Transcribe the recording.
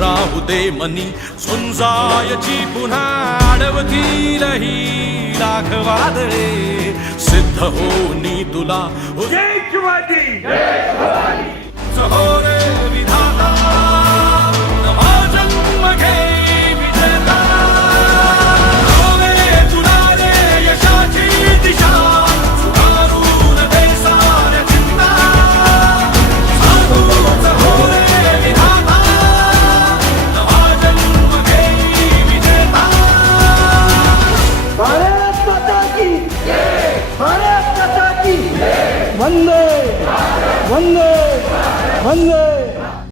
राहू दे मनी झुंजायची पुन्हा अडवतील ही लाख वादळे सिद्ध होनी तुला जय शिवाजी. हो रे